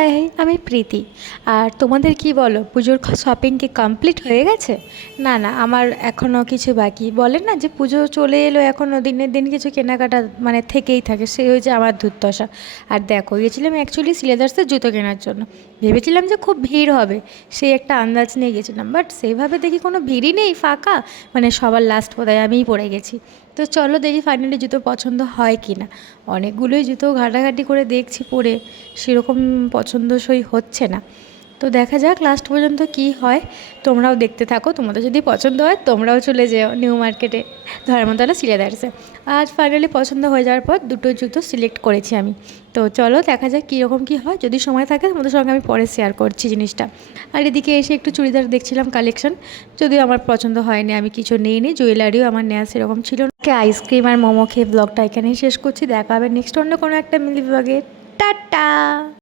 High, আমি প্রীতি। আর তোমাদের কি বলো, পুজোর শপিং কি কমপ্লিট হয়ে গেছে? না না, আমার এখনও কিছু বাকি। বলে না যে পুজো চলে এলো, এখনও দিনের দিন কিছু কেনাকাটা মানে থেকেই থাকে, সেই হয়েছে আমার দুর্দশা। আর দেখো, গেছিলাম অ্যাকচুয়ালি শ্রীলেদার্সের জুতো কেনার জন্য। ভেবেছিলাম যে খুব ভিড় হবে, সেই একটা আন্দাজ নিয়ে গেছিলাম, বাট সেইভাবে দেখি কোনো ভিড়ই নেই, ফাঁকা। মানে সবার লাস্ট বোধহয় আমিই পড়ে গেছি। তো চলো দেখি ফাইনালি জুতো পছন্দ হয় কি না। অনেকগুলোই জুতো ঘাটাঘাটি করে দেখছি, পরে সেরকম পছন্দসই হচ্ছে না। তো দেখা যাক লাস্ট পর্যন্ত কি হয়। তোমরাও দেখতে থাকো, তোমাদের যদি পছন্দ হয় তোমরাও চলে যেও নিউ মার্কেটে, ধর্মতলা সিলেদার্সে। আজ ফাইনালি পছন্দ হয়ে যাওয়ার পর দুটো জুতো সিলেক্ট করেছি আমি। তো চলো দেখা যাক কীরকম কী হয়, যদি সময় থাকে তোমাদের সঙ্গে আমি পরে শেয়ার করছি জিনিসটা। আর এদিকে এসে একটু চুড়িদার দেখছিলাম কালেকশন, যদিও আমার পছন্দ হয়নি, আমি কিছু নিইনি, জুয়েলারিও আমার নেওয়া সেরকম ছিল না। আইসক্রিম আর মোমো খেয়ে ব্লগটা এখানেই শেষ করছি। দেখা হবে নেক্সট অন্য কোনো একটা মিলি ব্লগে। টাটা।